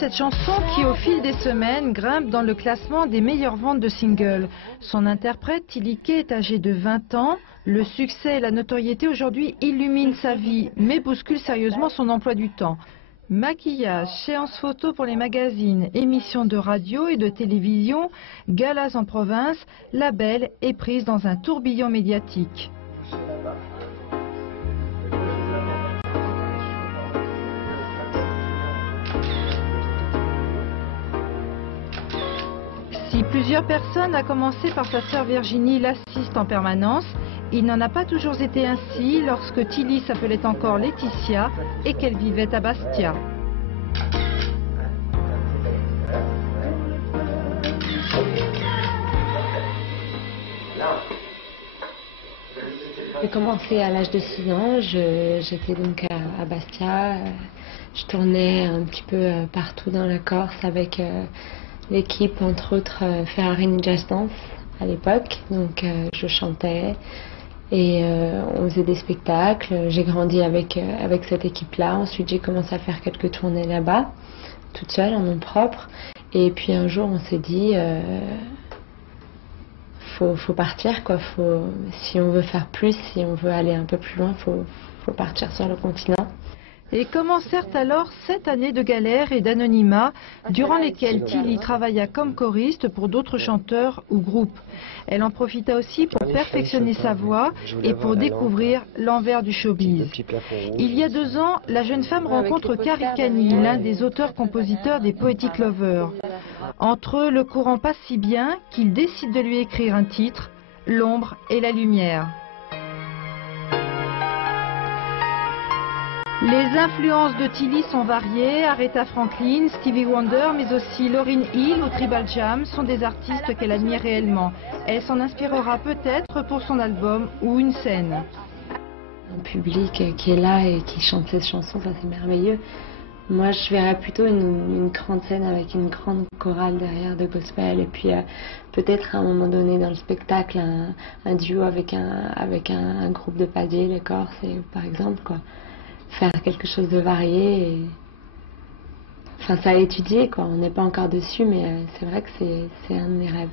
Cette chanson qui, au fil des semaines, grimpe dans le classement des meilleures ventes de singles. Son interprète, Tilly Kay, est âgé de 20 ans. Le succès et la notoriété aujourd'hui illuminent sa vie, mais bousculent sérieusement son emploi du temps. Maquillage, séances photos pour les magazines, émissions de radio et de télévision, galas en province, la belle est prise dans un tourbillon médiatique. Si plusieurs personnes, à commencer par sa sœur Virginie, l'assistent en permanence, il n'en a pas toujours été ainsi lorsque Tilly s'appelait encore Laetitia et qu'elle vivait à Bastia. J'ai commencé à l'âge de 6 ans, j'étais donc à Bastia, je tournais un petit peu partout dans la Corse avec l'équipe, entre autres Ferrari Jazz Dance à l'époque, donc je chantais et on faisait des spectacles. J'ai grandi avec cette équipe-là. Ensuite j'ai commencé à faire quelques tournées là-bas, toute seule en nom propre, et puis un jour on s'est dit faut partir quoi, si on veut faire plus, si on veut aller un peu plus loin, faut partir sur le continent. Et commencèrent alors 7 années de galère et d'anonymat, durant lesquelles Tilly travailla comme choriste pour d'autres chanteurs ou groupes. Elle en profita aussi pour perfectionner sa voix et pour découvrir l'envers du showbiz. Il y a 2 ans, la jeune femme rencontre Carrie Cani, l'un des auteurs-compositeurs des Poetic Lovers. Entre eux, le courant passe si bien qu'il décide de lui écrire un titre, L'ombre et la lumière. Les influences de Tilly sont variées. Aretha Franklin, Stevie Wonder, mais aussi Lauryn Hill ou Tribal Jam sont des artistes qu'elle admire réellement. Elle s'en inspirera peut-être pour son album ou une scène. Un public qui est là et qui chante ses chansons, ça c'est merveilleux. Moi je verrais plutôt une grande scène avec une grande chorale derrière de gospel, et puis peut-être à un moment donné dans le spectacle un duo avec un groupe de padiers, les Corses, par exemple, quoi. Faire quelque chose de varié et... Enfin, ça à étudier quoi, on n'est pas encore dessus, mais c'est vrai que c'est un de mes rêves.